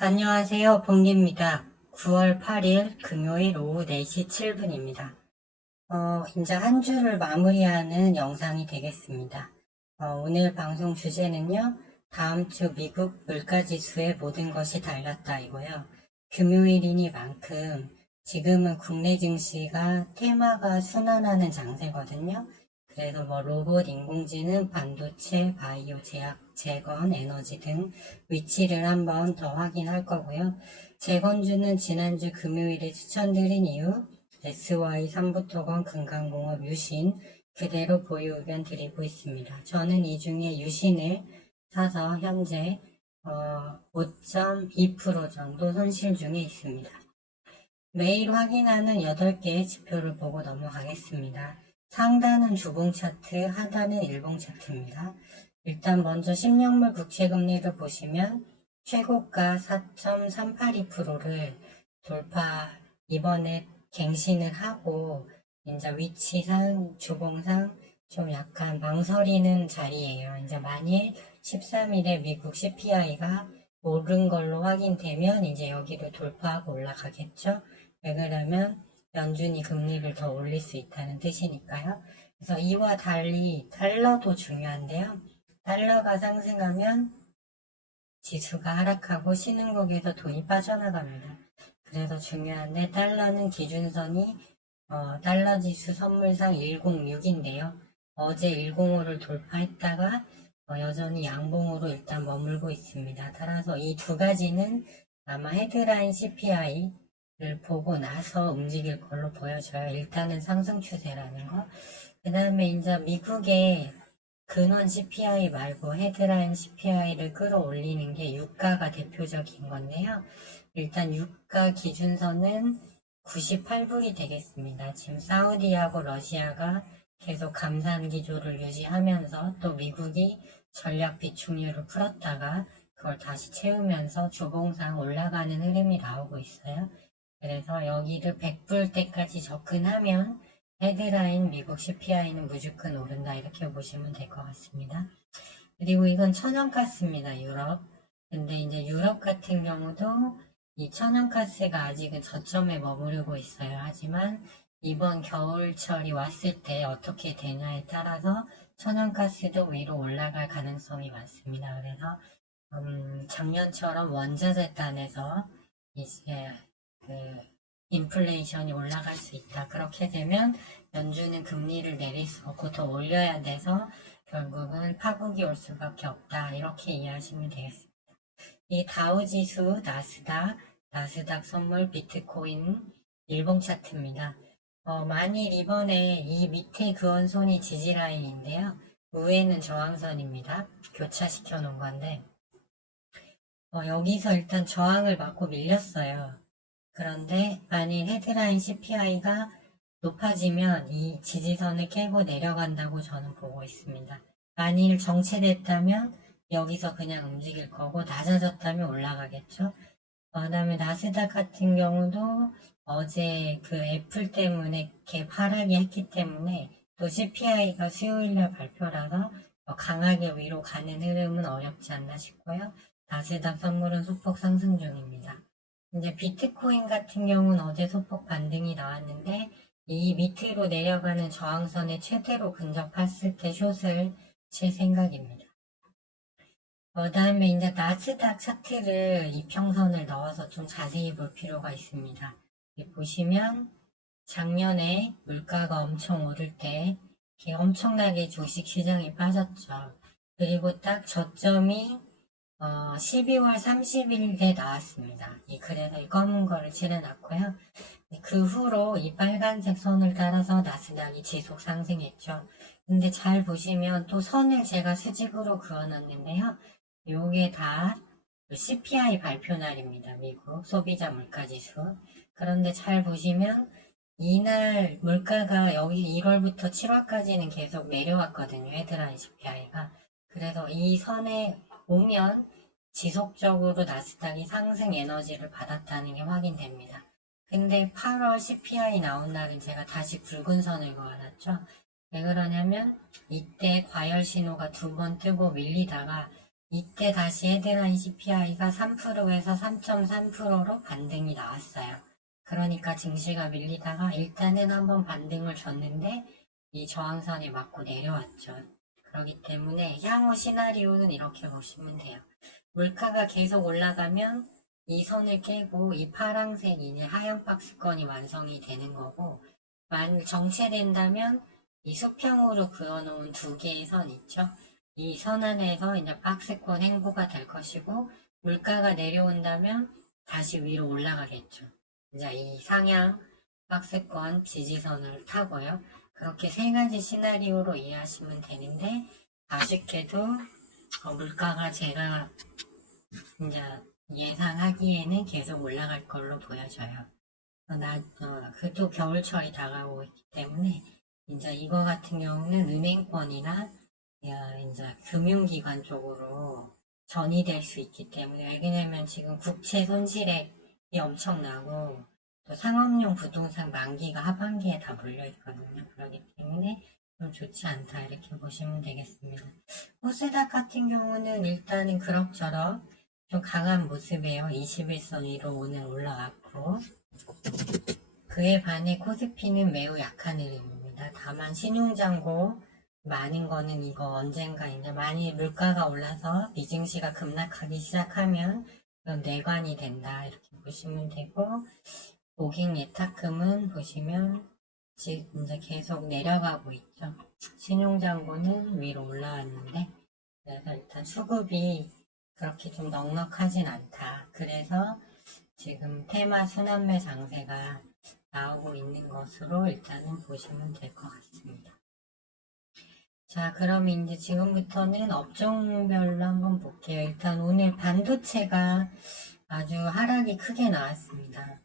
안녕하세요. 봉기입니다. 9월 8일 금요일 오후 4시 7분입니다. 이제 한 주를 마무리하는 영상이 되겠습니다. 오늘 방송 주제는요, 다음 주 미국 물가지수의 모든 것이 달랐다 이고요. 금요일이니만큼 지금은 국내 증시가 테마가 순환하는 장세거든요. 그래서 로봇, 인공지능, 반도체, 바이오, 제약, 재건, 에너지 등 위치를 한번 더 확인할 거고요. 재건주는 지난주 금요일에 추천드린 이유 SY, 삼부토건, 금강공업, 유신 그대로 보유 의견 드리고 있습니다. 저는 이 중에 유신을 사서 현재 5.2% 정도 손실 중에 있습니다. 매일 확인하는 8개의 지표를 보고 넘어가겠습니다. 상단은 주봉 차트, 하단은 일봉 차트입니다. 일단 먼저 10년물 국채금리를 보시면 최고가 4.382%를 돌파 이번에 갱신을 하고 이제 위치상 주봉상 좀 약간 망설이는 자리예요. 이제 만일 13일에 미국 CPI가 오른 걸로 확인되면 이제 여기를 돌파하고 올라가겠죠. 왜 그러면 연준이 금리를 더 올릴 수 있다는 뜻이니까요. 그래서 이와 달리 달러도 중요한데요. 달러가 상승하면 지수가 하락하고 신흥국에서 돈이 빠져나갑니다. 그래서 중요한데 달러는 기준선이 달러 지수 선물상 106인데요. 어제 105를 돌파했다가 여전히 양봉으로 일단 머물고 있습니다. 따라서 이 두 가지는 아마 헤드라인 CPI를 보고 나서 움직일 걸로 보여져요. 일단은 상승 추세라는 거. 그 다음에 이제 미국의 근원 CPI 말고 헤드라인 CPI를 끌어올리는 게 유가가 대표적인 건데요. 일단 유가 기준선은 98불이 되겠습니다. 지금 사우디하고 러시아가 계속 감산 기조를 유지하면서 또 미국이 전략 비축률을 풀었다가 그걸 다시 채우면서 주봉상 올라가는 흐름이 나오고 있어요. 그래서 여기를 100불대까지 접근하면 헤드라인 미국 CPI는 무조건 오른다 이렇게 보시면 될 것 같습니다. 그리고 이건 천연가스입니다. 유럽. 근데 이제 유럽 같은 경우도 이 천연가스가 아직은 저점에 머무르고 있어요. 하지만 이번 겨울철이 왔을 때 어떻게 되냐에 따라서 천연가스도 위로 올라갈 가능성이 많습니다. 그래서 작년처럼 원자재단에서 이제 그 인플레이션이 올라갈 수 있다. 그렇게 되면 연준은 금리를 내릴 수 없고 더 올려야 돼서 결국은 파국이 올 수밖에 없다. 이렇게 이해하시면 되겠습니다. 이 다우지수, 나스닥 선물, 비트코인, 일봉 차트입니다. 만일 이번에 이 밑에 그원선이 지지라인인데요. 위에는 저항선입니다. 교차시켜 놓은 건데 여기서 일단 저항을 받고 밀렸어요. 그런데 만일 헤드라인 CPI가 높아지면 이 지지선을 깨고 내려간다고 저는 보고 있습니다. 만일 정체됐다면 여기서 그냥 움직일 거고 낮아졌다면 올라가겠죠. 그 다음에 나스닥 같은 경우도 어제 그 애플 때문에 갭 하락이 했기 때문에 또 CPI가 수요일날 발표라서 강하게 위로 가는 흐름은 어렵지 않나 싶고요. 나스닥 선물은 소폭 상승 중입니다. 이제 비트코인 같은 경우는 어제 소폭 반등이 나왔는데 이 밑으로 내려가는 저항선에 최대로 근접했을 때 숏을 칠 생각입니다. 그 다음에 이제 나스닥 차트를 이평선을 넣어서 좀 자세히 볼 필요가 있습니다. 보시면 작년에 물가가 엄청 오를 때 엄청나게 주식시장이 빠졌죠. 그리고 딱 저점이 12월 30일에 나왔습니다. 그래서 이 검은 거를 칠해놨고요. 그 후로 이 빨간색 선을 따라서 나스닥이 지속 상승했죠. 근데 잘 보시면 또 선을 제가 수직으로 그어놨는데요. 요게 다 CPI 발표 날입니다. 미국 소비자 물가지수. 그런데 잘 보시면 이날 물가가 여기 1월부터 7월까지는 계속 내려왔거든요. 헤드라인 CPI가. 그래서 이 선에 오면 지속적으로 나스닥이 상승 에너지를 받았다는 게 확인됩니다. 근데 8월 CPI 나온 날은 제가 다시 붉은 선을 그어놨죠. 왜 그러냐면 이때 과열 신호가 두 번 뜨고 밀리다가 이때 다시 헤드라인 CPI가 3%에서 3.3%로 반등이 나왔어요. 그러니까 증시가 밀리다가 일단은 한번 반등을 줬는데 이 저항선에 맞고 내려왔죠. 그렇기 때문에 향후 시나리오는 이렇게 보시면 돼요. 물가가 계속 올라가면 이 선을 깨고 이 파란색 이제 하향 박스권이 완성이 되는 거고, 만약 정체된다면 이 수평으로 그어놓은 두 개의 선 있죠. 이 선 안에서 이제 박스권 행보가 될 것이고, 물가가 내려온다면 다시 위로 올라가겠죠. 이제 이 상향 박스권 지지선을 타고요. 그렇게 세 가지 시나리오로 이해하시면 되는데, 아쉽게도 물가가 제가 이제 예상하기에는 계속 올라갈 걸로 보여져요. 그또 겨울철이 다가오고 있기 때문에 이제 이거 같은 경우는 은행권이나 이제 금융기관 쪽으로 전이될 수 있기 때문에, 왜냐면 지금 국채 손실액이 엄청나고 또 상업용 부동산 만기가 하반기에 다 몰려 있거든요. 그렇기 때문에 좀 좋지 않다 이렇게 보시면 되겠습니다. 코스닥 같은 경우는 일단은 그럭저럭 좀 강한 모습이에요. 21선 위로 오늘 올라왔고, 그에 반해 코스피는 매우 약한 흐름입니다. 다만 신용잔고 많은 거는 이거 언젠가 이제 많이 물가가 올라서 미증시가 급락하기 시작하면 그건 뇌관이 된다 이렇게 보시면 되고, 고객 예탁금은 보시면 지금 이제 계속 내려가고 있죠. 신용잔고는 위로 올라왔는데, 그래서 일단 수급이 그렇게 좀 넉넉하진 않다. 그래서 지금 테마 순환매 장세가 나오고 있는 것으로 일단은 보시면 될 것 같습니다. 자, 그럼 이제 지금부터는 업종별로 한번 볼게요. 일단 오늘 반도체가 아주 하락이 크게 나왔습니다.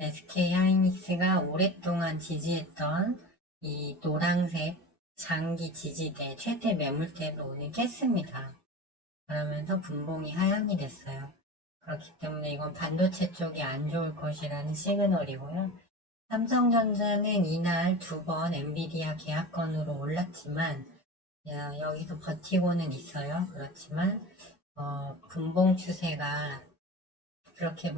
SK 하이닉스가 오랫동안 지지했던 이 노란색 장기 지지대 최대 매물대를 오늘 깼습니다. 그러면서 분봉이 하향이 됐어요. 그렇기 때문에 이건 반도체 쪽이 안 좋을 것이라는 시그널이고요. 삼성전자는 이날 두 번 엔비디아 계약건으로 올랐지만 여기서 버티고는 있어요. 그렇지만 분봉 추세가 그렇게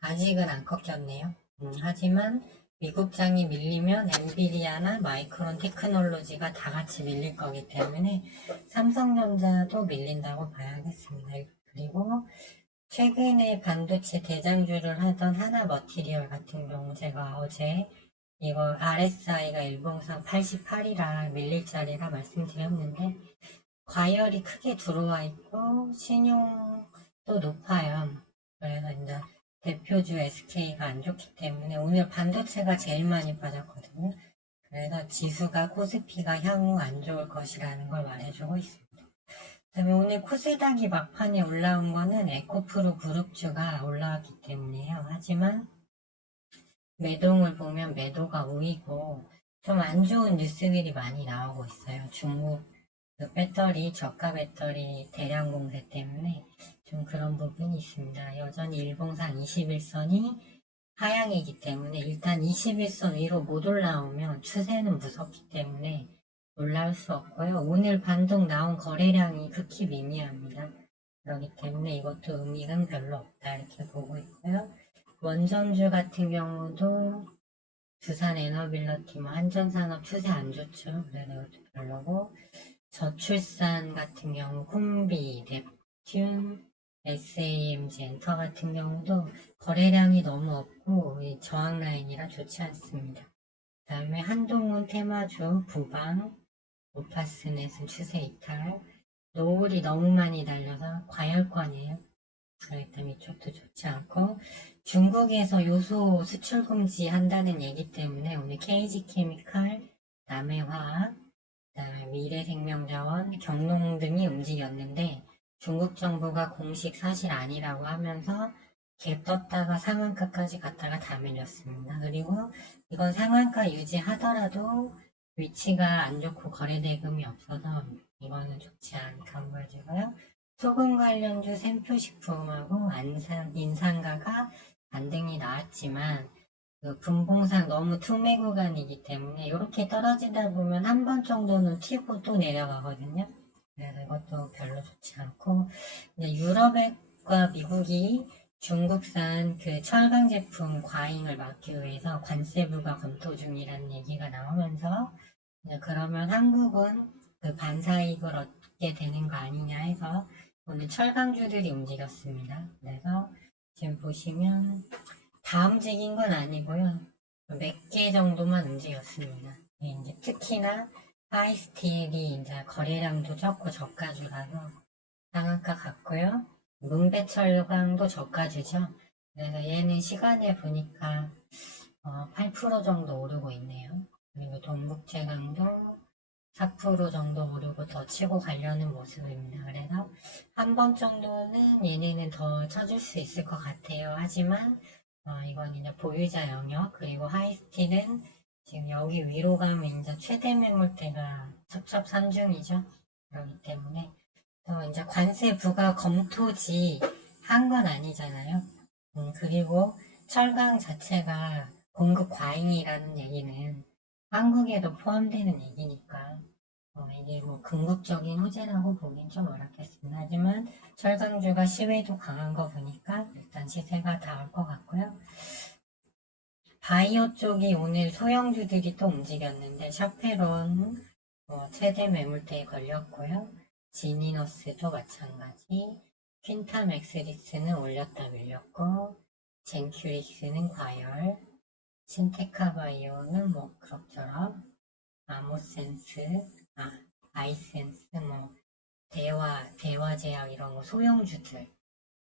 아직은 안 꺾였네요. 하지만 미국장이 밀리면 엔비디아나 마이크론 테크놀로지가 다 같이 밀릴 거기 때문에 삼성전자도 밀린다고 봐야겠습니다. 그리고 최근에 반도체 대장주를 하던 하나머티리얼 같은 경우 제가 어제 이거 RSI가 일봉상 88이라 밀릴 자리라 말씀드렸는데, 과열이 크게 들어와 있고 신용도 높아요. 그래서 이제 대표주 SK가 안 좋기 때문에 오늘 반도체가 제일 많이 빠졌거든요. 그래서 지수가 코스피가 향후 안 좋을 것이라는 걸 말해주고 있습니다. 그다음에 오늘 코스닥이 막판에 올라온 거는 에코프로 그룹주가 올라왔기 때문에요. 하지만 매동을 보면 매도가 우위고 좀 안 좋은 뉴스들이 많이 나오고 있어요. 중국 배터리, 저가 배터리 대량 공세 때문에 좀 그런 부분이 있습니다. 여전히 일봉상 21선이 하향이기 때문에 일단 21선 위로 못 올라오면 추세는 무섭기 때문에 올라올 수 없고요. 오늘 반등 나온 거래량이 극히 미미합니다. 그렇기 때문에 이것도 의미는 별로 없다 이렇게 보고 있고요. 원전주 같은 경우도 두산 에너빌러티, 한전산업 추세 안 좋죠. 그래서 이것도 별로고, 저출산 같은 경우 콤비, 넵튠, SAMG 엔터 같은 경우도 거래량이 너무 없고 저항 라인이라 좋지 않습니다. 그 다음에 한동훈 테마주, 부방, 오파스넷은 추세 이탈, 노을이 너무 많이 달려서 과열권이에요. 그렇기 때문에 이쪽도 좋지 않고, 중국에서 요소 수출 금지 한다는 얘기 때문에 오늘 KG케미칼, 남해화학, 그다음에 미래생명자원, 경농 등이 움직였는데 중국 정부가 공식 사실 아니라고 하면서 갭 떴다가 상한가까지 갔다가 다 밀렸습니다. 그리고 이건 상한가 유지하더라도 위치가 안 좋고 거래대금이 없어서 이거는 좋지 않다고 보여지고요. 소금 관련주 샘표식품하고 인상가가 반등이 나왔지만 그 분봉상 너무 투매 구간이기 때문에 이렇게 떨어지다 보면 한 번 정도는 튀고 또 내려가거든요. 그래서 이것도 별로 좋지 않고, 이제 유럽과 미국이 중국산 그 철강 제품 과잉을 막기 위해서 관세 부과 검토 중이라는 얘기가 나오면서, 이제 그러면 한국은 그 반사이익을 얻게 되는 거 아니냐 해서 오늘 철강주들이 움직였습니다. 그래서 지금 보시면 다 움직인 건 아니고요. 몇 개 정도만 움직였습니다. 이제 특히나 하이스틸이 이제 거래량도 적고 저가주라서 상한가 같고요. 문배철강도 저가주죠. 그래서 얘는 시간에 보니까 8% 정도 오르고 있네요. 그리고 동국제강도 4% 정도 오르고 더 치고 가려는 모습입니다. 그래서 한 번 정도는 얘네는 더 쳐줄 수 있을 것 같아요. 하지만 이건 이제 보유자 영역, 그리고 하이스틸은 지금 여기 위로 가면 이제 최대 매물대가 첩첩산중이죠. 그렇기 때문에 이제 관세 부과 검토지 한 건 아니잖아요. 그리고 철강 자체가 공급 과잉이라는 얘기는 한국에도 포함되는 얘기니까 이게 뭐 궁극적인 호재라고 보긴 좀 어렵겠습니다. 하지만 철강주가 시외도 강한 거 보니까 일단 시세가 닿을 것 같고요. 바이오 쪽이 오늘 소형주들이 또 움직였는데 샤페론 최대 매물대에 걸렸고요. 지니너스도 마찬가지. 퀸타맥스리스는 올렸다 밀렸고, 젠큐릭스는 과열, 신테카바이오는 뭐 그럭저럭, 아모센스, 아이센스, 뭐 대화제약 이런 거 소형주들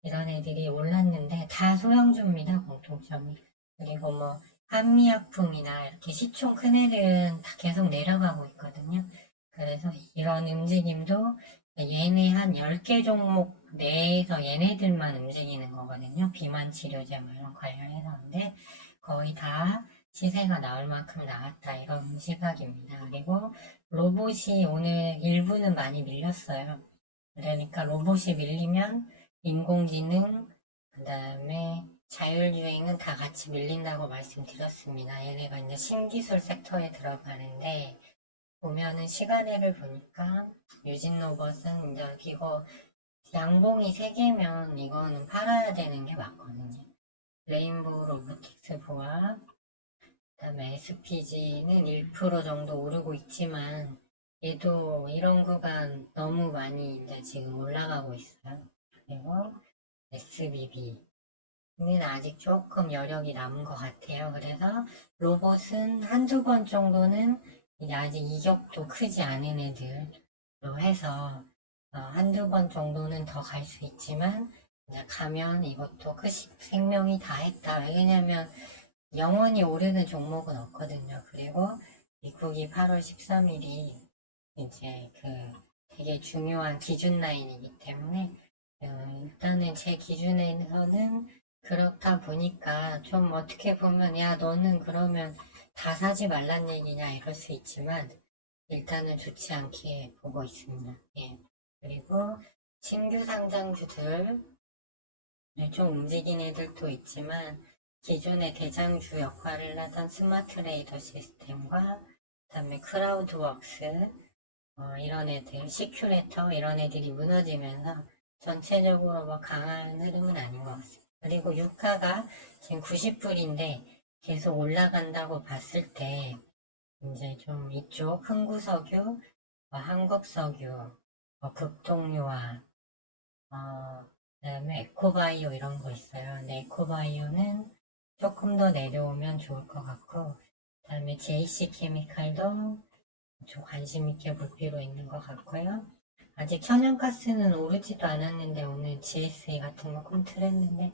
이런 애들이 올랐는데 다 소형주입니다. 공통점이. 그리고 뭐 한미약품이나 이렇게 시총 큰 애들은 다 계속 내려가고 있거든요. 그래서 이런 움직임도 얘네 한 10개 종목 내에서 얘네들만 움직이는 거거든요. 비만 치료제 뭐 이런 관련해서. 근데 거의 다 시세가 나올 만큼 나왔다 이런 시각입니다. 그리고 로봇이 오늘 일부는 많이 밀렸어요. 그러니까 로봇이 밀리면 인공지능, 그 다음에 자율주행은 다 같이 밀린다고 말씀드렸습니다. 얘네가 이제 신기술 섹터에 들어가는데, 보면은 시간외를 보니까 유진로봇은 이제 이거 양봉이 3개면 이거는 팔아야 되는 게 맞거든요. 레인보우 로보틱스 보아, 그 다음에 SPG는 1% 정도 오르고 있지만 얘도 이런 구간 너무 많이 이제 지금 올라가고 있어요. 그리고 SBB는 아직 조금 여력이 남은 것 같아요. 그래서 로봇은 한두 번 정도는 이제 아직 이격도 크지 않은 애들로 해서 한두 번 정도는 더 갈 수 있지만 이제 가면 이것도 그 생명이 다 했다. 왜냐면 영원히 오르는 종목은 없거든요. 그리고 미국이 8월 13일이 이제 그 되게 중요한 기준 라인이기 때문에 일단은 제 기준에서는 그렇다 보니까 좀 어떻게 보면 야 너는 그러면 다 사지 말란 얘기냐 이럴 수 있지만 일단은 좋지 않게 보고 있습니다. 예. 그리고 신규 상장주들 좀 움직인 애들도 있지만 기존의 대장주 역할을 하던 스마트 레이더 시스템과 그다음에 크라우드웍스 이런 애들, 시큐레터 이런 애들이 무너지면서 전체적으로 뭐 강한 흐름은 아닌 것 같습니다. 그리고 유가가 지금 90불인데 계속 올라간다고 봤을 때 이제 좀 이쪽 흥구석유, 한국석유, 극동유화, 그다음에 에코바이오 이런 거 있어요. 근데 에코바이오는 조금 더 내려오면 좋을 것 같고, 그다음에 JC케미칼도 좀 관심 있게 볼 필요 있는 것 같고요. 아직 천연가스는 오르지도 않았는데 오늘 GSA 같은 거 컨트롤했는데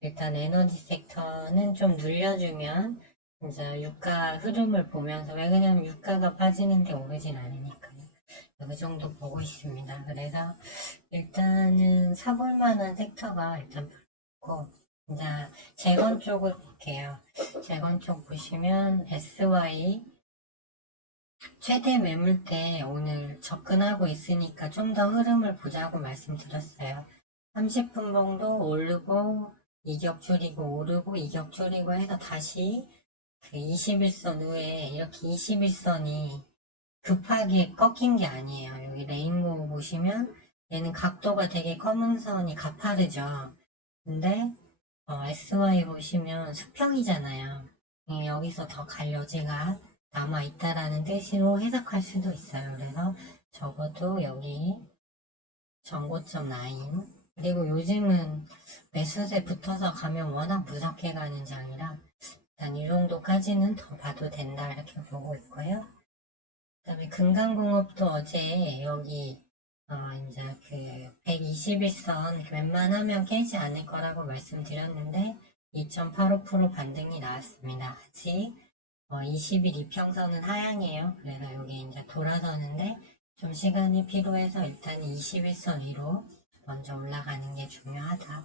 일단 에너지 섹터는 좀 눌려주면 이제 유가 흐름을 보면서 왜냐면 유가가 빠지는데 오르진 않으니까요. 그 정도 보고 있습니다. 그래서 일단은 사볼 만한 섹터가 일단 많고 이제 재건 쪽을 볼게요. 재건 쪽 보시면 SY 최대 매물대 오늘 접근하고 있으니까 좀 더 흐름을 보자고 말씀드렸어요. 30분 정도 오르고 이격 줄이고 오르고 이격 줄이고 해서 다시 그 21선 후에 이렇게 21선이 급하게 꺾인 게 아니에요. 여기 레인보우 보시면 얘는 각도가 되게 검은선이 가파르죠. 근데 SY 보시면 수평이잖아요. 여기서 더 갈 여지가 남아있다라는 뜻으로 해석할 수도 있어요. 그래서 적어도 여기 전고점 라인, 그리고 요즘은 매수세 붙어서 가면 워낙 무섭게 가는 장이라 일단 이 정도까지는 더 봐도 된다 이렇게 보고 있고요. 그 다음에 금강공업도 어제 여기 이제 그 121선 웬만하면 깨지 않을 거라고 말씀드렸는데 2.85% 반등이 나왔습니다. 아직 20일 이평선은 하향이에요. 그래서 여기 이제 돌아서는데 좀 시간이 필요해서 일단 21선 위로 먼저 올라가는 게 중요하다.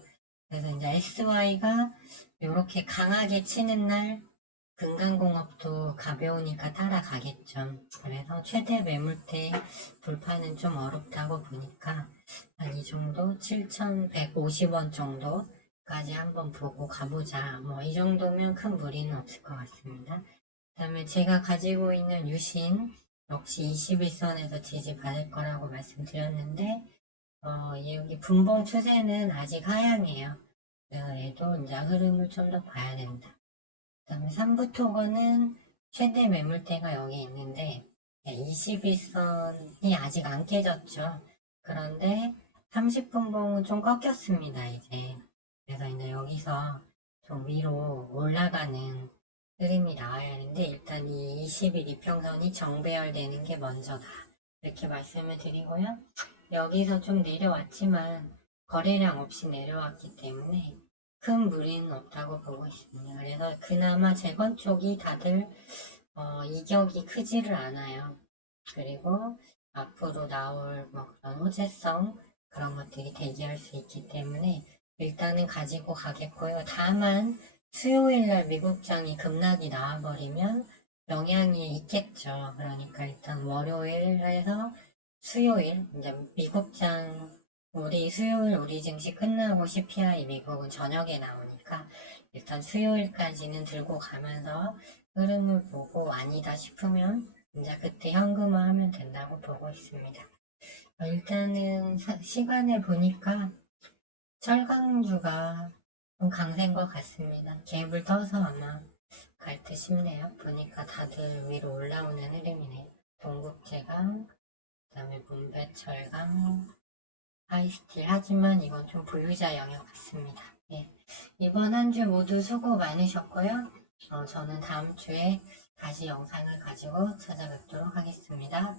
그래서 이제 SY가 이렇게 강하게 치는 날 금강공업도 가벼우니까 따라가겠죠. 그래서 최대 매물대 돌파는 좀 어렵다고 보니까 한 이 정도 7,150원 정도까지 한번 보고 가보자. 뭐 이 정도면 큰 무리는 없을 것 같습니다. 그 다음에 제가 가지고 있는 유신 역시 21선에서 지지받을 거라고 말씀드렸는데 여기 분봉 추세는 아직 하향이에요. 그래서 얘도 이제 흐름을 좀 더 봐야 된다. 그 다음에 3부 토건은 최대 매물대가 여기 있는데 21선이 아직 안 깨졌죠. 그런데 30분봉은 좀 꺾였습니다, 이제. 그래서 이제 여기서 좀 위로 올라가는 흐름이 나와야 하는데 일단 이 20일 이평선이 정배열되는 게 먼저다. 이렇게 말씀을 드리고요. 여기서 좀 내려왔지만 거래량 없이 내려왔기 때문에 큰 무리는 없다고 보고 있습니다. 그래서 그나마 재건 쪽이 다들 이격이 크지를 않아요. 그리고 앞으로 나올 뭐 그런 호재성 그런 것들이 대기할 수 있기 때문에 일단은 가지고 가겠고요. 다만 수요일날 미국장이 급락이 나와버리면 영향이 있겠죠. 그러니까 일단 월요일에서 수요일 이제 미국장 우리 수요일 우리 증시 끝나고 CPI 미국은 저녁에 나오니까 일단 수요일까지는 들고 가면서 흐름을 보고 아니다 싶으면 이제 그때 현금화하면 된다고 보고 있습니다. 일단은 시간에 보니까 철강주가 좀 강세인 것 같습니다. 갭을 떠서 아마 갈 듯 싶네요. 보니까 다들 위로 올라오는 흐름이네요. 동국제강, 그 다음에 문배철강, 하이스틸. 하지만 이건 좀 보유자 영역 같습니다. 네. 이번 한 주 모두 수고 많으셨고요. 저는 다음 주에 다시 영상을 가지고 찾아뵙도록 하겠습니다.